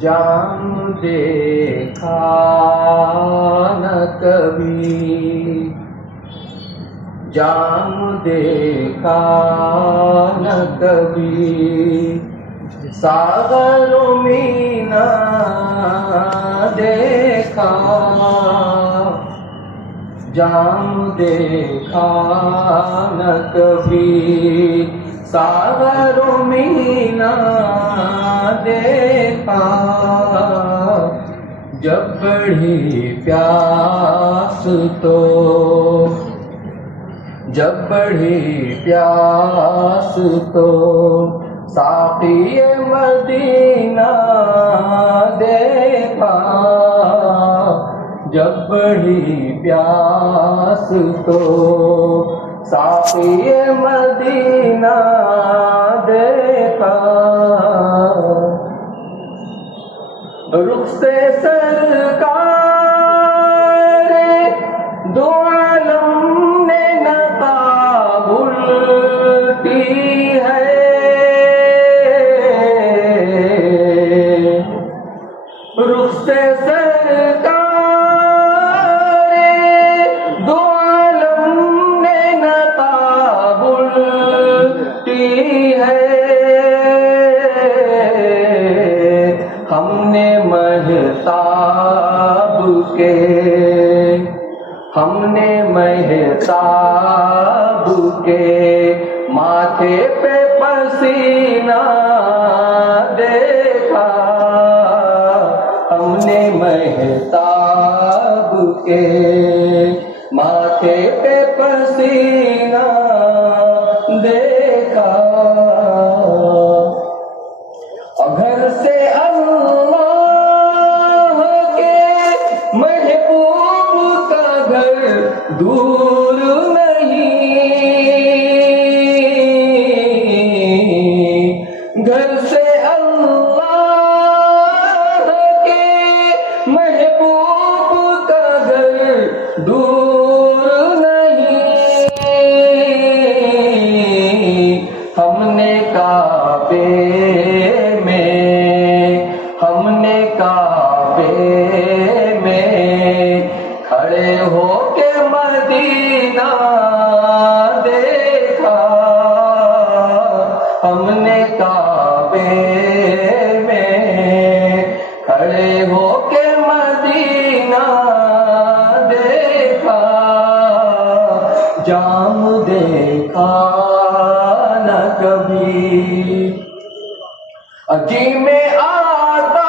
जाम देखा न कभी, जाम देखा न कभी, सागरों में न देखा, जाम देखा न कभी, सागरों में न देखा, जब बढ़ी प्यास तो, जब बढ़ी प्यास तो, साक़िए मदीना देखा, जब बढ़ी प्यास तो, साक़िए मदीना देखा, रुख से सरकार दो आलम ने नकाब उल्टी है, रुख से सरकार दो आलम ने नकाब उल्टी है, हमने महताब के, हमने महताब के माथे पे पसीना देखा, हमने महताब के माथे पे पसीना देखा, घर से अल्लाह के महबूब का घर दूर नहीं, घर से अल्लाह के महबूब का घर दूर नहीं, हमने काबे हमने काबे में खड़े होके मदीना देखा, हमने काबे में खड़े होके मदीना देखा, जाम देखा न कभी, अजी में आता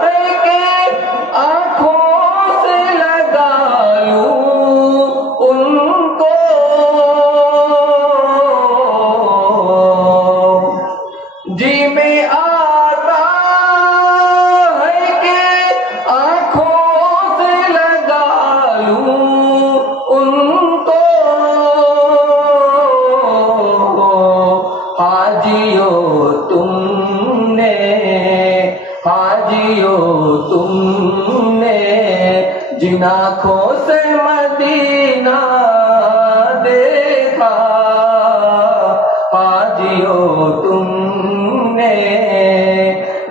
है कि आँखों से लगा लूं उनको, जी में आता है कि आँखों से लगा लूं उनको, हाजियो तुमने, हाजियो तुमने जिन आँखों से मदीना देखा, हाजियो तुमने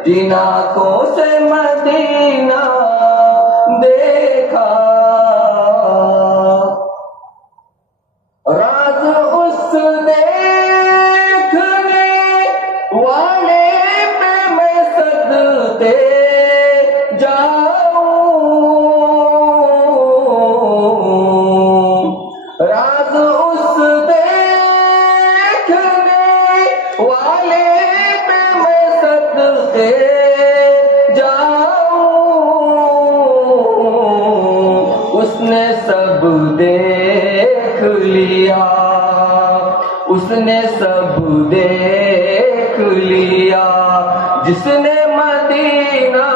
जिन आँखों से मदीना देखा, राज उस देखने वाले पे मैं सदके जाऊं, राज उस देखने वाले पे मैं सदके जाऊं, उसने सब देख लिया, उसने सब देख लिया, जिसने मदीना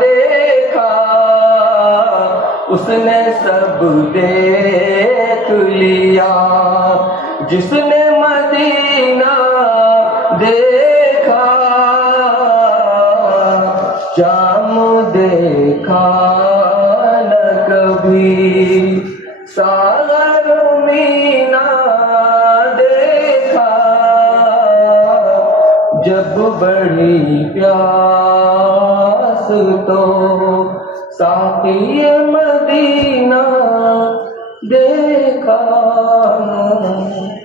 देखा, उसने सब देख लिया, जिसने मदीना देखा, जाम देखा न कभी, सागरों में न देखा, जब बढ़ी प्यास तो साक़ी मदीना देखा।